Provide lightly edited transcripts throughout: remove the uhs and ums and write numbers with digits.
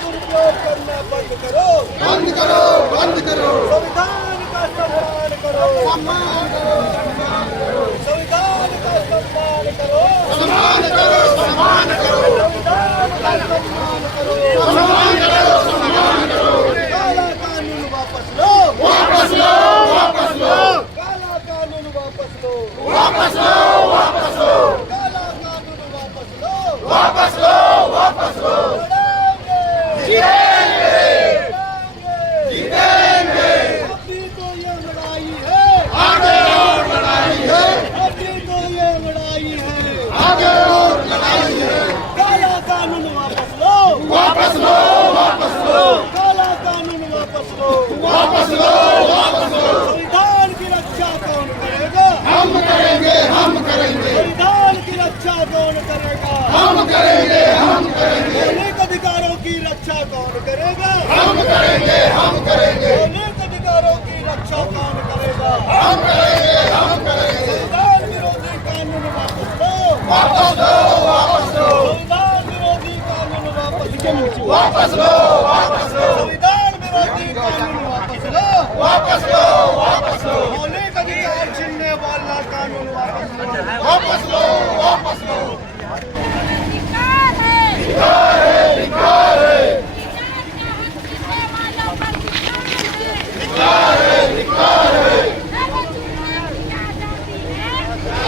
दुरुपयोग करना बंद करो, बंद करो, बंद करो। संविधान का सम्मान करो, सम्मान करो, संविधान का सम्मान करो, सम्मान करो, सम्मान करो, संविधान का सम्मान करो, सम्मान करो, सम्मान करो। काला कानून वापस लो, वापस लो, वापस लो, काला कानून वापस लो, वापस लो, वापस लो, काला कानून वापस लो, वापस लो, वापस लो। लड़ेंगे, जीतेंगे, लड़ेंगे, जीतेंगे। अभी तो ये लड़ाई है, आगे और लड़ाई है, अभी तो ये लड़ाई है, आगे और लड़ाई है। काला कानून वापस लो, वापस लो, वापस लो, काला कानून वापस लो, वापस लो, वापस लो। संविधान की रक्षा कौन करेगा, हम करेंगे, हम करेंगे, संविधान की रक्षा कौन करेगा, हम करेंगे, हम करेंगे, मौलिक अधिकारों की रक्षा कौन करेगा, हम करेंगे, हम करेंगे, मौलिक अधिकारों की रक्षा कौन करेगा, हम करेंगे, हम करेंगे। संविधान विरोधी कानून वापस लो, वापस लो, वापस लो, संविधान विरोधी कानून वापस लो, वापस लो, वापस लो, संविधान विरोधी कानून वापस लो, वापस लो, वापस लो, मौलिक अधिकार छीनने वाला कानून वापस लो, वापस लो, वापस लो। धिक्कार है, धिक्कार है, धिक्कार है, धिक्कार है, धिक्कार है।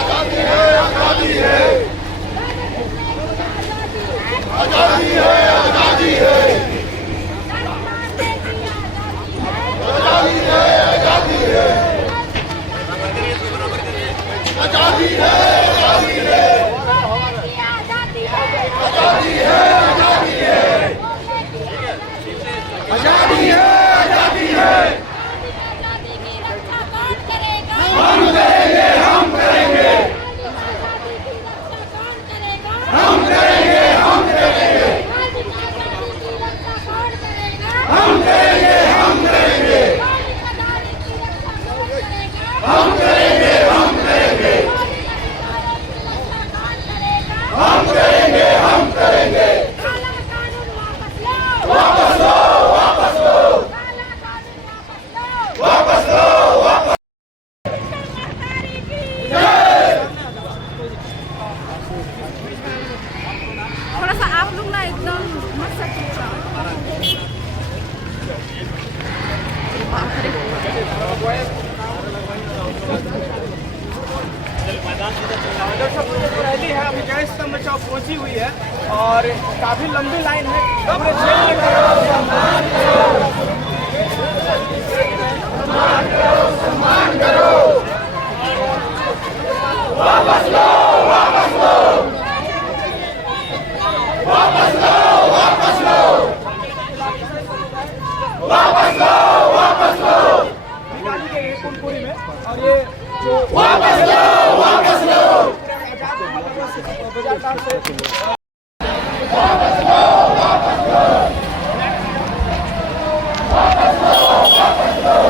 आजादी है, आजादी है, आजादी है, आजादी है, आजादी है, आजादी है, आजादी है, आजादी है, आजादी है, आजादी है, आजादी है। हम करेंगे, हम करेंगे, हम करेंगे, हम करेंगे, हम करेंगे, हम करेंगे, हम करेंगे, हम करेंगे, हम करेंगे, हम करेंगे। वापस लो, वापस लो, वापस लो, वापस। थोड़ा सा आप लोग ना एकदम मत सकते। रैली है, अभी गैस स्तंभ बचाव पहुंची हुई है और काफी लंबी लाइन है। पूरे जेल में सम्मान करो, वापस लो, वापस लो, वापस लो, वापस लो, वापस लो, वापस लो, निकाली गई है कुनपुरी में। और ये जो वापस लो, वापस लो, बाजार से वापस लो, वापस लो, वापस लो, वापस लो, वापस लो।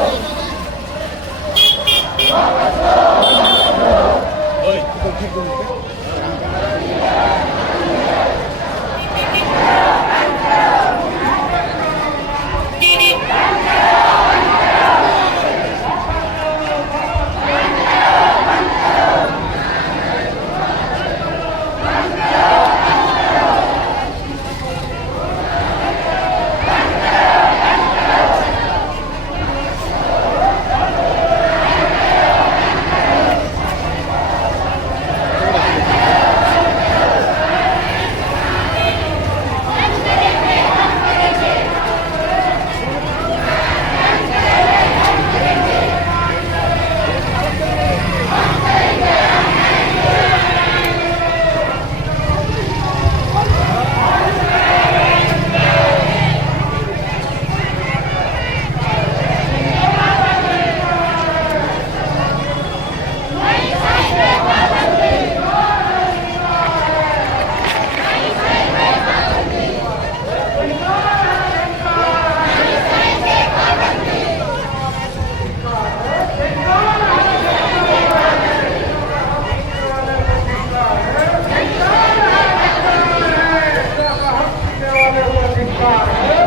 अधिकार है।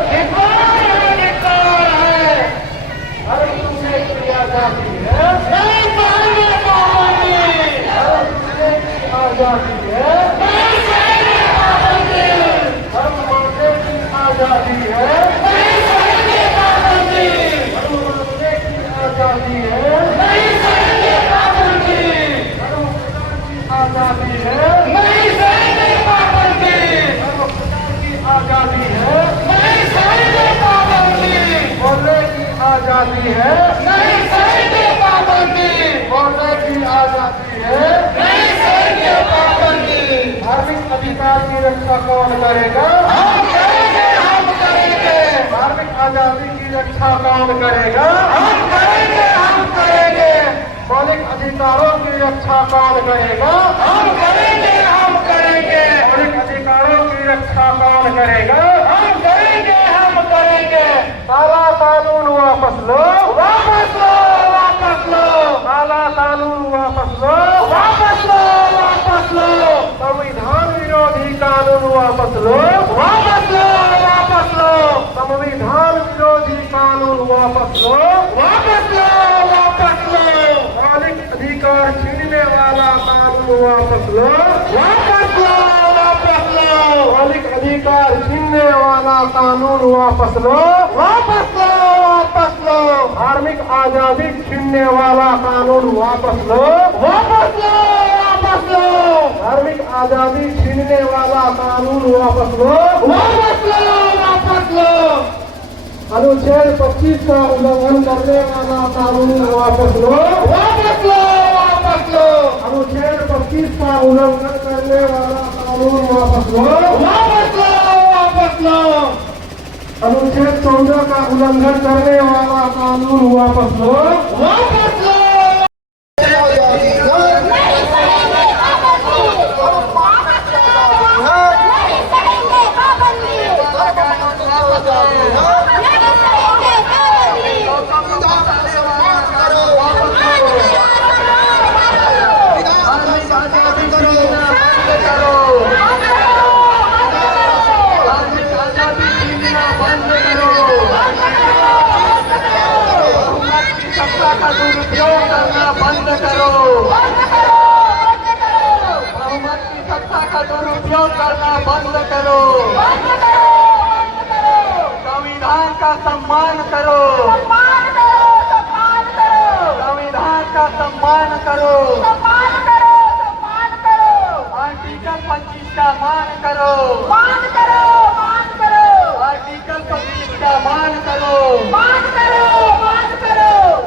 आजादी है, नहीं सहेंगे पाबंदी, बोलने की आजादी है, नहीं सहेंगे पाबंदी, धार्मिक अधिकार की रक्षा कौन करेगा? हम करेंगे, हम करेंगे, धार्मिक आजादी की रक्षा कौन करेगा? हम करेंगे, हम करेंगे, मौलिक अधिकारों की रक्षा कौन करेगा? हम करेंगे, हम करेंगे, मौलिक अधिकारों की रक्षा कौन करेगा? हम करेंगे, हम करेंगे, काला कानून वापस लो, वापस लो, वापस लो, काला कानून वापस लो, वापस लो, वापस लो, संविधान विरोधी कानून वापस लो, वापस लो, वापस लो, संविधान विरोधी कानून वापस लो, वापस लो, वापस लो, मौलिक अधिकार छीनने वाला कानून वापस लो, वापस लो, वापस लो, मौलिक अधिकार छीनने वाला कानून वापस लो, वापस लो, वापस लो, धार्मिक आजादी छीनने वाला कानून वापस लो, वापस लो, वापस लो, धार्मिक आजादी छीनने वाला कानून वापस लो, वापस लो, वापस लो, अनुच्छेद 25 का उल्लंघन करने वाला कानून वापस लो, वापस लो, वापस लो, अनुच्छेद 25 का उल्लंघन करने वाला कानून वापस लो, वापस लो, वापस लो, अनुच्छेद 14 का उल्लंघन करने वाला कानून वापस लो, वापस लो, का दुरुपयोग करना बंद करो, बहुमत की सत्ता का दुरुपयोग करना बंद करो, संविधान का सम्मान करो, संविधान का सम्मान करो, आर्टिकल 25 का मान करो, आर्टिकल 25 का मान करो,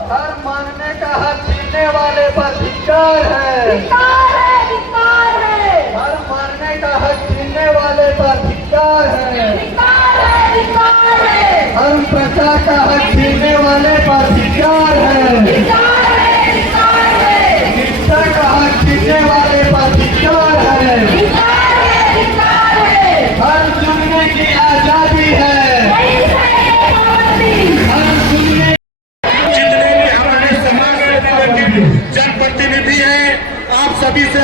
हर मानने का हक छीनने वाले पर धिक्कार है, हर मानने का हक छीनने वाले पर धिक्कार है, हर प्रजा का हक छीनने वाले पर धिक्कार है, शिक्षा का हक छीनने वाले पर धिक्कार है, हर सुनने की आजादी है, हर सुनने जितने भी हमारे समाज के जनप्रतिनिधि हैं, आप सभी से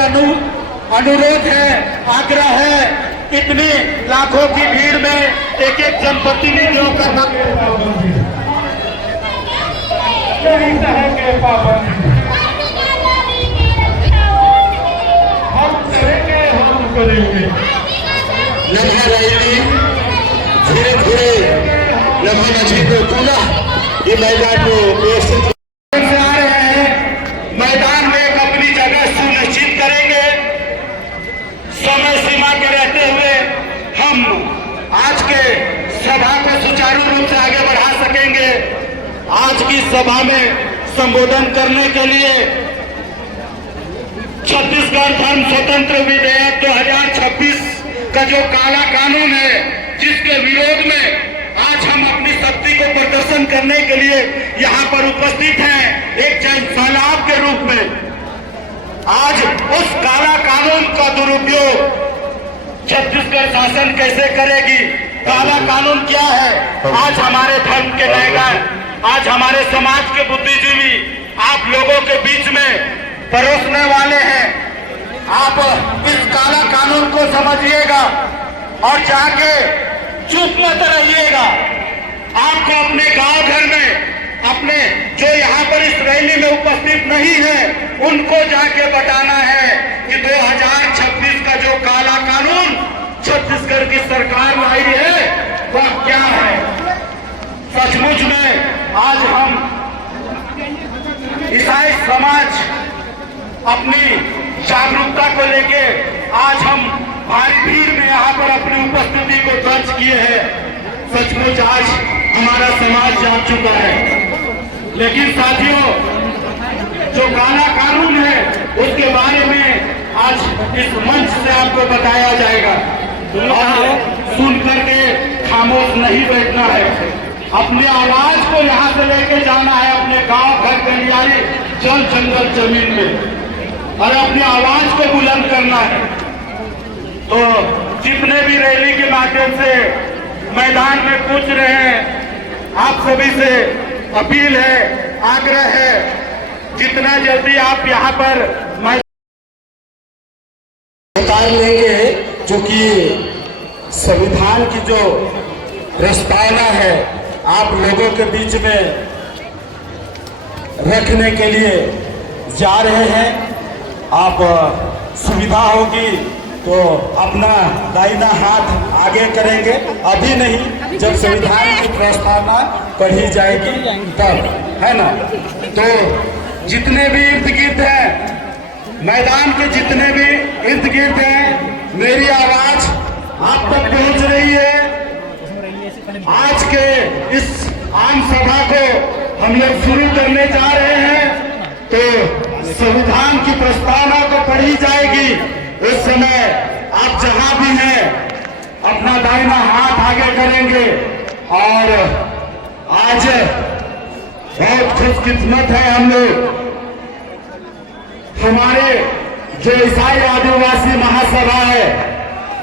अनुरोध है, आग्रह है, इतनी लाखों की भीड़ में एक एक जनप्रतिनिधियों का नाम नहीं कहेंगे पाबंदी, हम करेंगे, हम करेंगे, धीरे धीरे ये मैदान में व्यवस्थित से आ रहे हैं। मैदान में एक अपनी जगह सुनिश्चित करेंगे। समय सीमा के रहते हुए हम आज के सभा को सुचारू रूप से आगे बढ़ा सकेंगे। आज की सभा में संबोधन करने के लिए छत्तीसगढ़ धर्म स्वतंत्र विधेयक 2026 का जो काला कानून है, जिसके विरोध में आज हम अपनी शक्ति को प्रदर्शन करने के लिए यहाँ पर उपस्थित हैं, एक जन सैलाब के रूप में। आज उस काला कानून का दुरुपयोग छत्तीसगढ़ शासन कैसे करेगी? काला कानून क्या है? आज हमारे धर्म के नेतागण, आज हमारे समाज के बुद्धिजीवी आप लोगों के बीच में परोसने वाले हैं। आप इस काला कानून को समझिएगा और जाके चुप मत रहिएगा। आपको अपने गांव घर में, अपने जो यहाँ पर इस रैली में उपस्थित नहीं है, उनको जाके बताना है कि 2026 का जो काला कानून छत्तीसगढ़ की सरकार लाई है वह क्या है। सचमुच में आज हम ईसाई समाज अपनी जागरूकता को लेके आज हम भारी भीड़ में यहाँ पर अपनी उपस्थिति को दर्ज किए हैं। सचमुच आज हमारा समाज जाग चुका है। लेकिन साथियों, जो काला कानून है उसके बारे में आज इस मंच से आपको बताया जाएगा और सुन करके खामोश नहीं बैठना है। अपने आवाज को यहाँ से लेके जाना है अपने गांव, घर, गलियारे, जल, जंगल, जमीन में, और अपनी आवाज को बुलंद करना है। तो जितने भी रैली के माध्यम से मैदान में पूछ रहे हैं, आप सभी से अपील है, आग्रह है, जितना जल्दी आप यहाँ पर उतार लेंगे, जो कि संविधान की जो प्रस्तावना है आप लोगों के बीच में रखने के लिए जा रहे हैं। आप सुविधा होगी तो अपना दाहिना हाथ आगे करेंगे, अभी नहीं, जब संविधान की प्रस्तावना पढ़ी जाएगी तब, है ना। तो जितने भी इर्द गिर्द हैं, मैदान के जितने भी इर्द गिर्द हैं, मेरी आवाज आप तक पहुंच रही है। आज के इस आम सभा को हम लोग शुरू करने जा रहे हैं। तो संविधान की प्रस्तावना को पढ़ी जाएगी, उस समय आप जहां भी हैं अपना दाहिना हाथ आगे करेंगे। और आज बहुत खुशकिस्मत है हम लोग, हमारे जो ईसाई आदिवासी महासभा है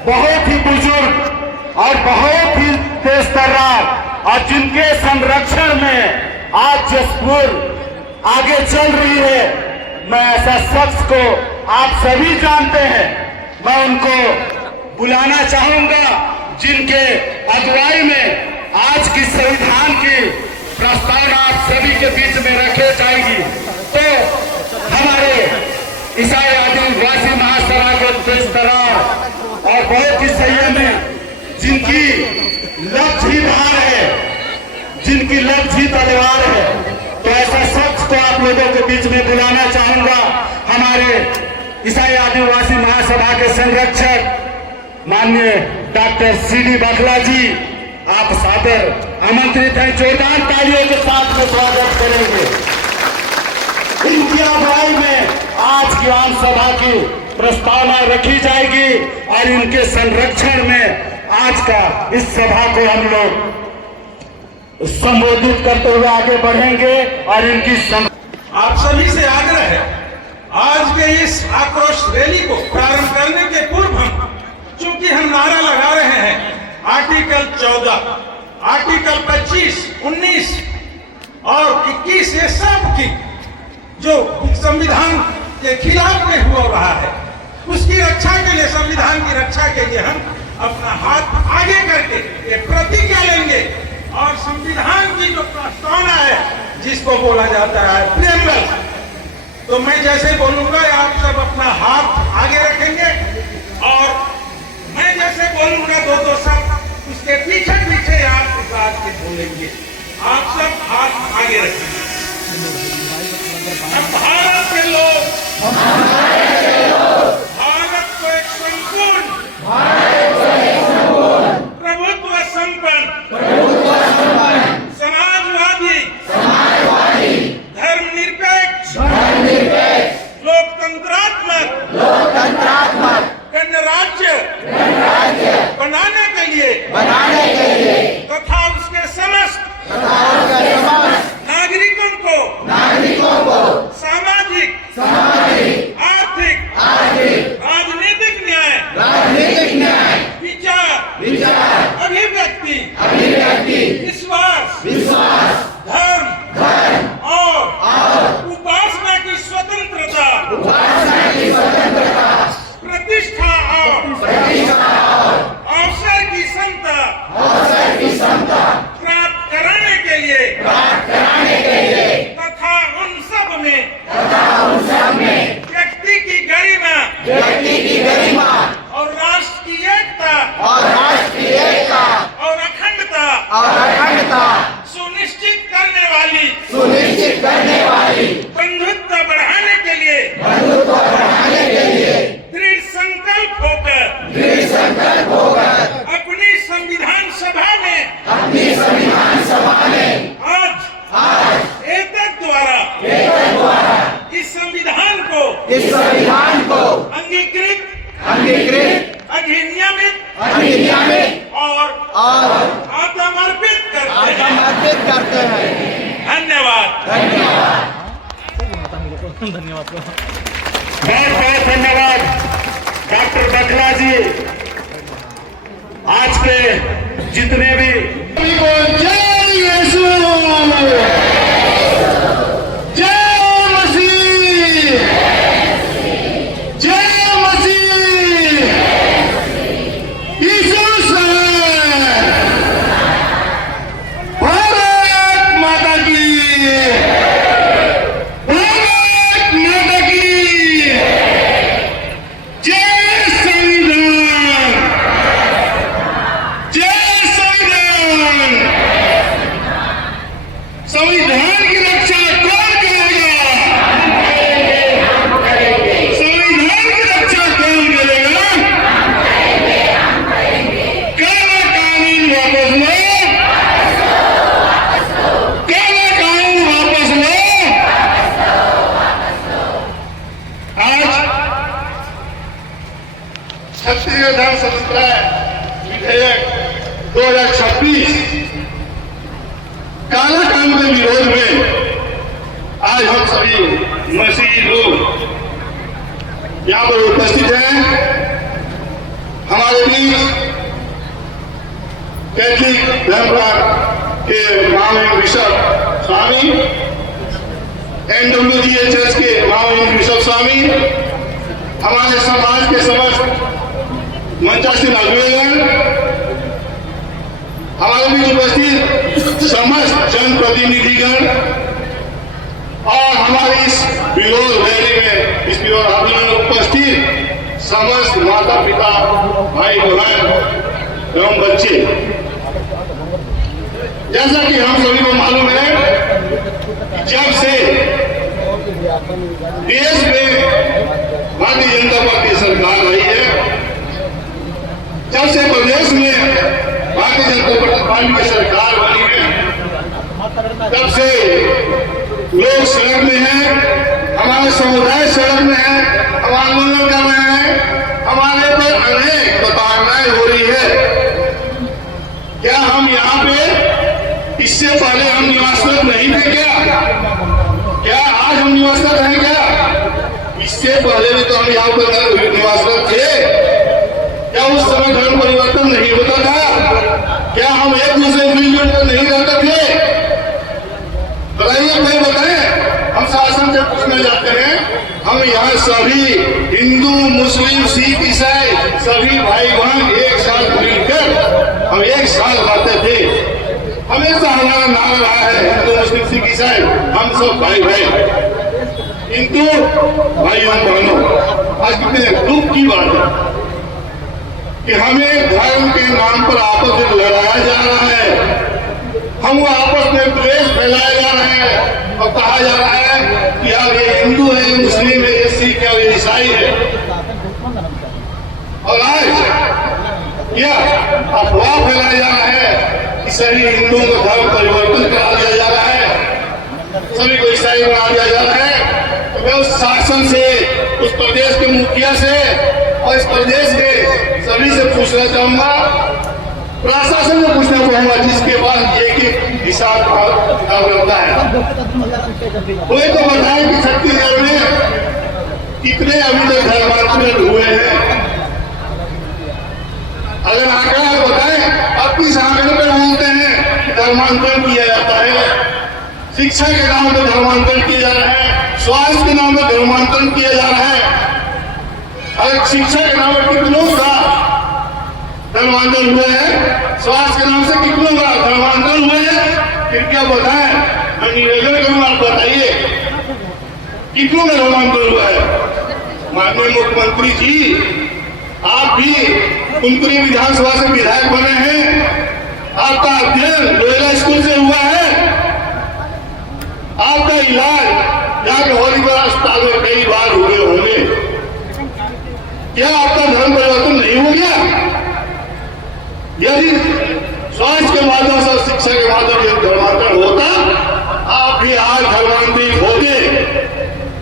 बहुत ही बुजुर्ग और बहुत ही तेज तर्रार, और जिनके संरक्षण में आज जसपुर आगे चल रही है। मैं ऐसा शख्स को आप सभी जानते हैं, मैं उनको बुलाना चाहूंगा जिनके अगुवाई में आज की संविधान की प्रस्तावना आप सभी के बीच में रखी जाएगी। तो हमारे ईसाई आदिवासी महासभा के तेज तर्रार और बहुत ही संयम है, जिनकी लक्ष्य ही धार है, जिनकी लक्ष्य ही तलवार है, तो ऐसा शख्स को आप लोगों के बीच में बुलाना चाहूंगा। हमारे ईसाई आदिवासी महासभा के संरक्षक माननीय डॉक्टर CD बखला जी, आप सादर आमंत्रित हैं, जोरदार तालियों के साथ में स्वागत करेंगे। इनकी अगुवाई में आज की आम सभा की प्रस्तावना रखी जाएगी और इनके संरक्षण में आज का इस सभा को हम लोग संबोधित करते हुए आगे बढ़ेंगे। और इनकी आप सभी से आग्रह है, आज के इस आक्रोश रैली को प्रारंभ करने के पूर्व चूंकि हम नारा लगा रहे हैं आर्टिकल 14, आर्टिकल 25, 19 और 21, ये सब की जो संविधान के खिलाफ में हो रहा है, उसकी रक्षा के लिए, संविधान की रक्षा के लिए हम अपना हाथ आगे करके ये प्रतिज्ञा लेंगे और संविधान की जो प्रस्तावना है, जिसको बोला जाता है प्रेमबल, तो मैं जैसे बोलूंगा आप सब अपना हाथ आगे रखेंगे और मैं जैसे बोलूंगा दो सब उसके पीछे पीछे आप उस बात के बोलेंगे। आप सब हाथ आगे रखेंगे। अब भारत के लोग, भारत को एक संपूर्ण, प्रभुत्व संपन्न, समाजवादी, धर्मनिरपेक्ष, लोकतंत्रात्मक गणराज्य बनाने के लिए तथा उसके समस्त नागरिकों को सामाजिक, आर्थिक, राजनीतिक न्याय, विचार, अभिव्यक्ति, विश्वास, धर्म और उपासना की स्वतंत्रता, प्रतिष्ठा और अवसर की समता प्राप्त कराने के लिए आज हम अर्पित करते हैं। धन्यवाद। बहुत बहुत धन्यवाद डॉक्टर बकला जी। आज के जितने भी जय यीशु, जय मसीह, जय मसीह, यीशु से भारत माता की, भारत माता की जय संविधान, जय संविधान। संविधान की रक्षा कौन करेगा? संविधान की रक्षा कौन करेगा? काला कानून वापस लो, काला कानून वापस लो। आज छत्तीसगढ़ विधान संसद विधेयक 2026 काला कानून के विरोध में आज हम सभी मसीही लोग यहाँ पर उपस्थित हैं। हमारे बीच कैथलिक धर्मराज के महामहिम बिशप स्वामी, NWGHS के महामहिम बिशप स्वामी, हमारे समाज के समस्त मंचासीन अग्रगण, हमारे बीच उपस्थित समस्त जनप्रतिनिधिगण और हमारी इस विरोध रैली में, इस विरोध आंदोलन में उपस्थित समस्त माता पिता, भाई बहन एवं बच्चे। जैसा कि हम सभी को मालूम है, जब से देश में भारतीय जनता पार्टी सरकार आई है, जब से प्रदेश में भारतीय जनता पार्टी की सरकार बनी है, तब से लोग सड़क में हैं, हमारे समुदाय सड़क में है, हम आंदोलन कर रहे हैं, हमारे पर अनेक प्रताड़नाएं हो रही है। क्या हम यहाँ पे इससे पहले हम निवासरत नहीं थे क्या? क्या आज हम निवासरत हैं क्या? इससे पहले भी तो हम यहाँ पर निवासरत थे। क्या उस समय धर्म परिवर्तन नहीं होता था? क्या हम एक दूसरे मिलजुल कर नहीं रहते थे? बताइए, भाई बताएं। हम शासन से पूछने जाते हैं, हम यहाँ सभी हिंदू, मुस्लिम, सिख, ईसाई सभी भाई बहन एक साथ मिलकर हम एक साथ रहते थे। हमेशा हमारा नारा रहा है, हिंदू, मुस्लिम, सिख, ईसाई हम सब भाई भाई। किंतु भाई बहनों, आज कितने दुख की बात है कि हमें धर्म के नाम पर आपस में लड़ाया जा रहा है, हम आपस में द्वेष फैलाए जा रहे हैं और कहा जा रहा है कि यार ये हिंदू है, ये मुस्लिम है, ये सिख है, ये ईसाई है। और आज यह अफवाह फैलाया जा रहा है कि सभी हिंदुओं को धर्म परिवर्तन करा दिया जा रहा है, सभी को ईसाई बना दिया जा रहा है। तो मैं उस शासन से, उस प्रदेश के मुखिया से और इस प्रदेश के सभी से पूछना चाहूंगा, प्रशासन से पूछना चाहूंगा, जिसके पास एक हिसाब किताब रहता है, वही तो बताएं कि छत्तीसगढ़ में कितने अभी तक धर्मांतरण हुए हैं। अगर आंकड़ा बताएं, अब किस आंकड़े पर बोलते हैं कि धर्मांतरण किया जाता है? शिक्षा के नाम पर धर्मांतरण किया जा रहा है, स्वास्थ्य के नाम पर धर्मांतरण किया जा रहा है। अगर शिक्षा के नाम पर कितनों का धर्मांतरण हुए हैं, स्वास्थ्य के नाम से कितनों का धर्मांतरण हुए हैं, कृपया बताएं। मैं निवेदन करूंगा, आप बताइए कितनों का धर्मांतरण हुआ है। माननीय मुख्यमंत्री जी, आप भी कुनकुरी विधानसभा से विधायक बने हैं, आपका अध्ययन लोयला स्कूल से हुआ है, आपका इलाज यहाँ के होलीबाग अस्पताल में कई बार हुए होंगे। क्या आपका धर्म परिवर्तन नहीं हो गया? यदि स्वास्थ्य के माध्यम से, शिक्षा के माध्यम से धर्मांतरण होता, आप भी आज धर्मांतरित होते।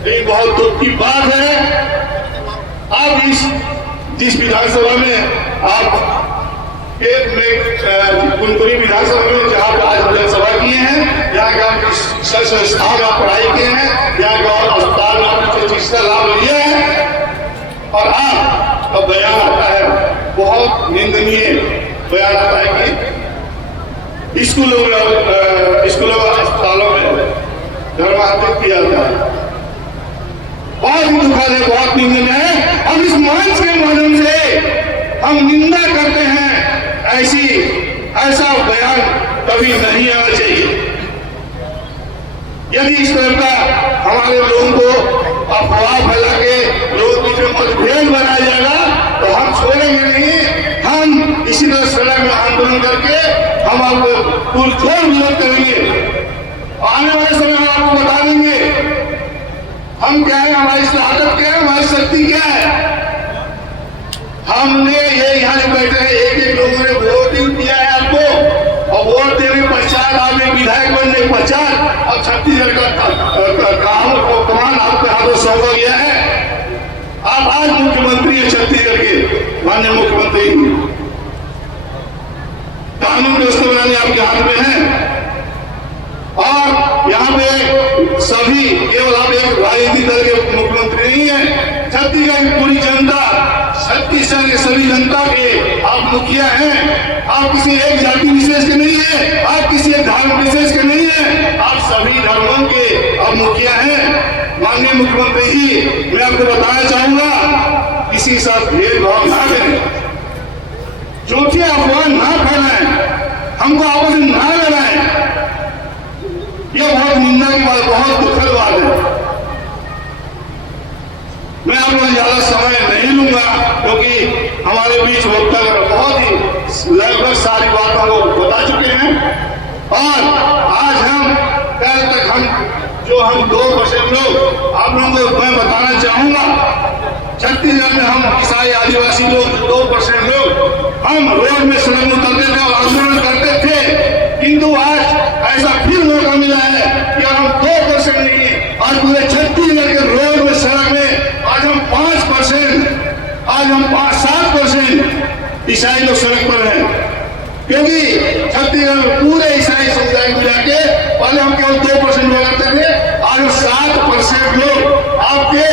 ये बहुत दुख की बात है। आप जिस विधानसभा में आप कुनकुरी विधानसभा में जहां पर आज सरकारी संस्थाओं में आप पढ़ाई किए हैं या गौर अस्पताल में आपने चिकित्सा लाभ लिए हैं, और आप का बयान आता है बहुत निंदनीय बयान आता है कि स्कूलों अस्पतालों में धर्मांतरित किया जाता है। बहुत ही दुखद है, बहुत निंदनीय है। हम इस मंच के माध्यम से हम निंदा करते हैं, ऐसा बयान कभी नहीं आना चाहिए। यदि इस तरह का हमारे लोगों को अफवाह फैला के लोगों के बीच मतभेद बनाया जाएगा तो हम छोड़ेंगे नहीं। हम इसी तरह सड़क में आंदोलन करके हम आपको पुरजोर विरोध करेंगे। आने वाले समय में आपको बता देंगे हम क्या है, हमारी ताकत क्या है, हमारी शक्ति क्या है। हमने ये यहाँ जो बैठे हैं एक लोगों ने वोटिंग किया है आपको, और वोट देने पश्चात आपने विधायक बनने पश्चात अब छत्तीसगढ़ का कमान आपके हाथों सौंपा गया है। आप आज मुख्यमंत्री है छत्तीसगढ़ के, माननीय मुख्यमंत्री। कानून व्यवस्था बनाने आपके हाथ में है, और यहाँ पे सभी केवल आप एक राजनीतिक दल के मुख्यमंत्री नहीं है, छत्तीसगढ़ की पूरी जनता, छत्तीसगढ़ के सभी जनता के आप मुखिया हैं। आप किसी एक जाति विशेष के नहीं है, आप किसी एक धर्म विशेष के नहीं है, आप सभी धर्मों के आप मुखिया हैं। माननीय मुख्यमंत्री जी, मैं आपको बताना चाहूंगा किसी साथ भेदभाव ना करें, झूठी अफवाह ना फैलाएं, हमको आपस में ना लड़ाएं। यह बहुत निंदा की बात, बहुत दुखद बात है। मैं आप लोग ज्यादा समय नहीं लूंगा क्योंकि हमारे बीच वक्ता बहुत ही लगभग सारी बातों को बता चुके हैं, और आज हम कल तक हम 2% लोग आप लोगों को मैं बताना चाहूंगा, छत्तीसगढ़ में हम ईसाई आदिवासी लोग 2% लोग हम रोड में सड़क में उतरते थे और आंदोलन करते थे, किंतु आज ऐसा फिर मौका मिला है कि हम 2% नहीं, आज पूरे छत्तीसगढ़ के रोड में सड़क में आज हम 5%, आज हम 5-7% ईसाई लोग सड़क पर हैं। क्योंकि छत्तीसगढ़ में पूरे ईसाई समुदाय को जाके पहले हम केवल 2% लोग आते थे, आज 7% लोग आपके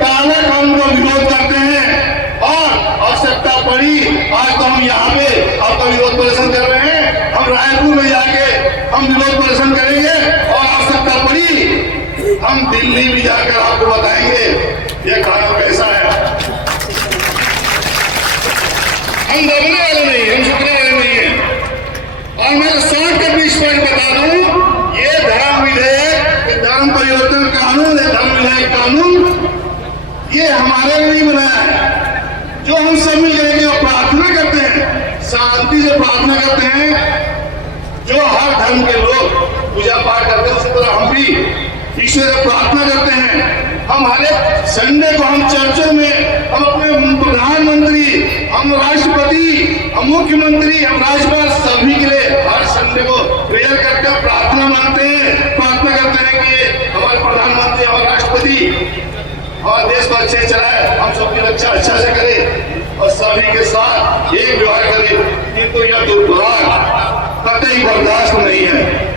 काला कानून का विरोध करते हैं, और आवश्यकता पड़ी आज तो हम यहाँ पे आपका विरोध प्रदर्शन कर रहे हैं। हम रायपुर में जाके हम विरोध प्रदर्शन करेंगे, और आवश्यकता पड़ी हम दिल्ली भी जाकर आपको बताएंगे ये कानून कैसा है। हम दबने वाले नहीं, हम झुकने वाले नहीं है। और मैं शॉर्टकट में इस पर बता दूं, ये धर्म विधेयक, धर्म परिवर्तन कानून है, धर्म विधेयक कानून, ये हमारे लिए नहीं बनाया है। जो हम सब मिल करके प्रार्थना करते हैं, शांति से प्रार्थना करते हैं, जो हर धर्म के लोग पूजा पाठ करते हैं उसी तरह हम भी ईश्वर से प्रार्थना करते हैं। हम हर एक संडे को हम चर्चों में हम अपने प्रधानमंत्री, हम राष्ट्रपति, हम मुख्यमंत्री, हम राज्यपाल सभी के लिए हर संडे को प्रेयर करके प्रार्थना मांगते हैं, प्रार्थना करते हैं कि हमारे प्रधानमंत्री, हमारे राष्ट्रपति हमारे देश को अच्छे चलाए, हम सबकी रक्षा अच्छा से करें और सभी के साथ एक व्यवहार करें। किंतु यह दुर्भाग्य कतई बर्दाश्त नहीं है।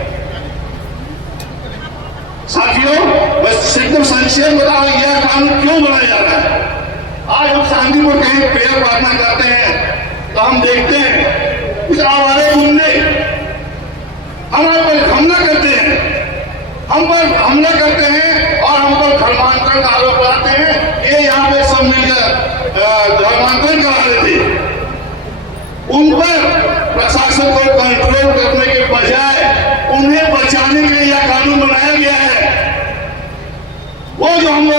साथियों, बस एकदम संक्षेप बताओ यह कानून क्यों बनाया जा रहा है। आज हम शांतिपूर्ण कहीं प्रेयर प्रार्थना करते हैं तो हम देखते हैं कुछ आवारे गुंडे हमारे पर हमला करते हैं, हम पर हमला करते हैं और हम पर धर्मांतरण का आरोप लगाते हैं। ये यहाँ पे सब मिलकर धर्मांतरण करा देते। उन पर प्रशासन को कंट्रोल करने के बजाय उन्हें बचाने के लिए यह कानून बनाया गया है। वो जो हम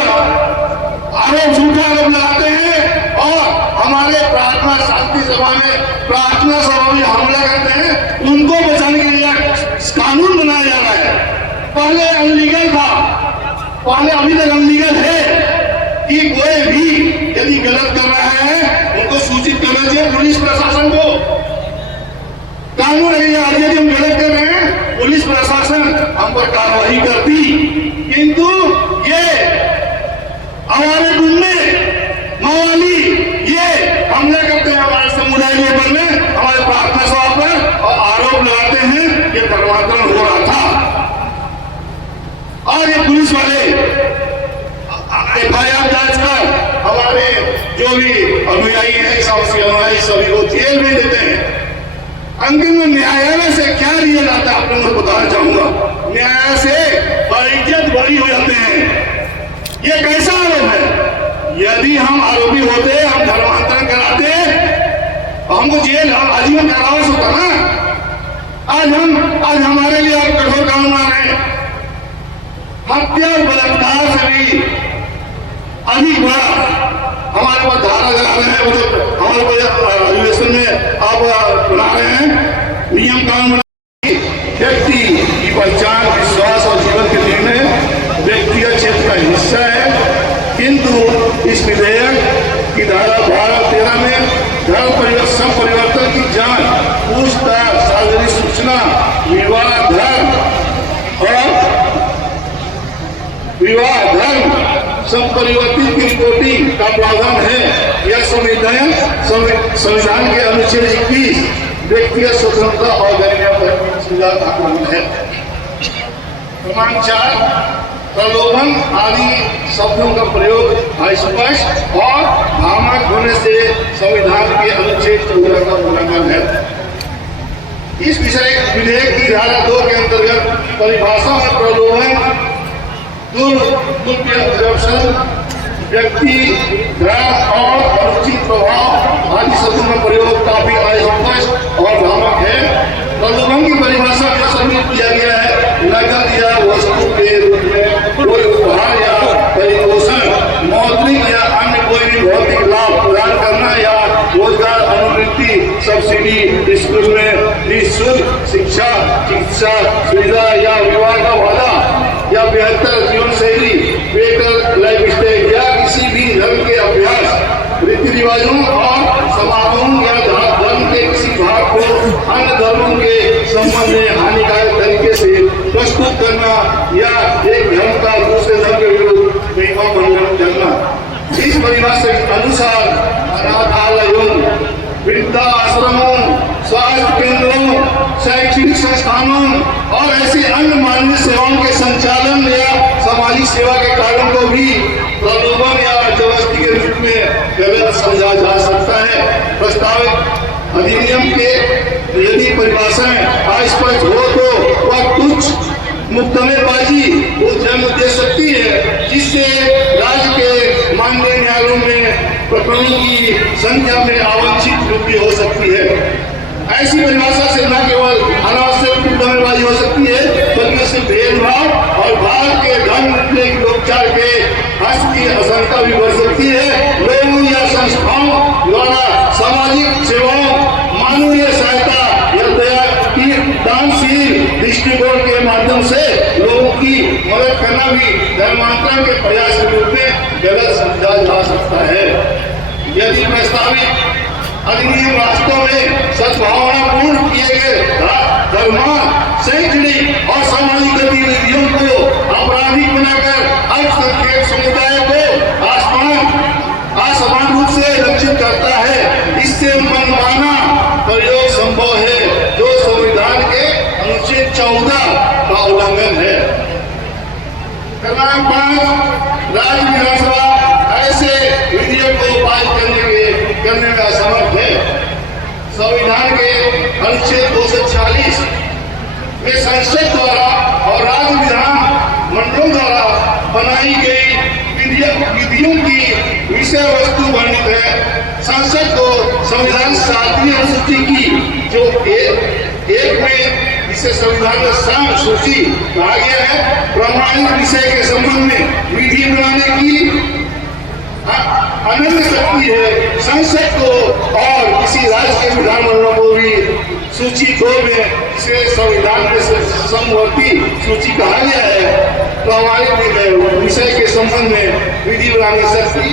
आरोप, झूठा आरोप लगाते हैं और हमारे प्रार्थना शांति सभा में, प्रार्थना सभा में हमला करते हैं, उनको बचाने के लिए कानून बनाया जा रहा है। पहले अनलीगल था, पहले अभी तक अनलीगल है कि कोई भी यदि गलत कर रहा है उनको सूचित करना चाहिए पुलिस प्रशासन को। कानून यदि हम गलत कर रहे हैं पुलिस प्रशासन हम पर कार्रवाई करती, किंतु ये हमारे गुंडे मवाली ये हमला करते हैं हमारे समुदाय के ऊपर में, हमारे प्रार्थना सभा पर, और आरोप लगाते हैं कि धर्मांतरण हो रहा था। अंतिम में न्यायालय से क्या लिया जाता है आप लोगों को बताना चाहूंगा। न्यायालय से इज्जत बरी हो जाते हैं। ये कैसा आरोप है? यदि हम आरोपी होते, हम धर्मांतरण कराते, हमको जेल आजीवन कारावास होता ना। आज हमारे लिए आप कठोर कानून मान रहे हैं। हत्या बलात्कार से भी अधिक बड़ा हमारे पास धारा लगा रहे हैं, मतलब हमारे पास अधिवेशन में आप बना रहे हैं नियम कानून। व्यक्ति की पहचान, विश्वास और जीवन के निर्णय व्यक्तिगत क्षेत्र का हिस्सा है, किंतु इस विधेयक की धारा 12-13 में धर्म परिवर्तन की जांच, पूछताछ, सार्वजनिक सूचना, विवाह धर्म संपरिवर्तित की रिपोर्टिंग का प्रावधान है। यह संविधान के अनुच्छेद 21 व्यक्तिगत स्वतंत्रता और आक्रमण है। क्रमांक 4, प्रलोभन आदि शब्दों का प्रयोग अस्पष्ट और भ्रामक होने से संविधान के अनुच्छेद 14 का उल्लंघन है। इस विधेयक की धारा 2 के अंतर्गत परिभाषा में प्रलोभन, दुर्व्यसन, व्यक्ति, धर्म और अनुचित प्रभाव आदि शब्दों का प्रयोग काफी अस्पष्ट और भ्रामक है। प्रलोभन की परिभाषा में सम्मिलित किया गया है नकद या वस्तु के रूप में कोई उपहार या परिपोषण, मौद्रिक या अन्य कोई भी भौतिक लाभ प्रदान करना या रोजगार अनुवृत्ति, सब्सिडी, स्कूल में निःशुल्क शिक्षा, चिकित्सा सुविधा या विवाह का वादा या बेहतर जीवन शैली, बेहतर लाइफ स्टाइल या किसी भी धर्म के अभ्यास, रीति रिवाजों और समारोहों या धर्म के किसी भाग को अन्य धर्मों के संबंध में हानिकारक तरीके से प्रस्तुत करना या एक धर्म का दूसरे धर्म के विरुद्ध बेईमान करना। इस परिभाषा के अनुसार अनाथालयों, वृद्धाश्रमों, स्वास्थ्य केंद्रों, शैक्षणिक संस्थानों और ऐसी अन्य मानवीय सेवाओं के संचालन या सामाजिक सेवा के कार्यों को भी प्रलोभन या जबरदस्ती के रूप में गलत समझा जा सकता है। प्रस्तावित अधिनियम के यदि परिभाषाएं अस्पष्ट हो तो वह तुच्छ मुकदमेबाजी को जन्म दे सकती है, जिससे राज्य के माननीय न्यायालयों में प्रकरणों की संख्या में अवांछित वृद्धि हो सकती है। ऐसी परिभाषा से न केवल अनावश्यक मुकदमेबाजी हो सकती है, बल्कि उससे भेदभाव और भारत के धर्म लोकचार के हस्त की आशंका भी बढ़ सकती है। लोगों या संस्थाओं द्वारा सामाजिक सेवाओं, मानवीय सहायता या दया की दानशील दृष्टिकोण के माध्यम से लोगों की मदद करना भी धर्मांतरण के प्रयास के रूप में गलत समझा जा सकता है। यदि प्रस्तावित अधिनियम वास्तव में सद्भावनापूर्ण किए गए धर्म, शैक्षणिक और सामाजिक गतिविधियों को आपराधिक बनाकर अल्पसंख्यक समुदाय को असमान रूप से लक्षित करता है, इससे मनमाना प्रयोग संभव है, जो संविधान के अनुच्छेद 14 का उल्लंघन है। क्रमांक 5, राज्य विधानसभा ऐसे विधेयक को पारित करने में असमर्थ है। संविधान के अनुच्छेद 246 में संसद द्वारा और राज्य विधान मंडलों द्वारा बनाई गई विधियों की विषय वस्तु वर्णित है। संसद को संविधान 7वीं अनुसूची की जो एक में जिसे संविधान में साम सूची कहा गया है, प्रमाणित विषय के संबंध में विधि बनाने की अनन्य शक्ति है। संसद को और किसी राज्य के विधानमंडलों को भी सूची 2 में इसे संविधान में समवर्ती सूची कहा गया है। प्रमाणित विषय के संबंध में विधि बनाने शक्ति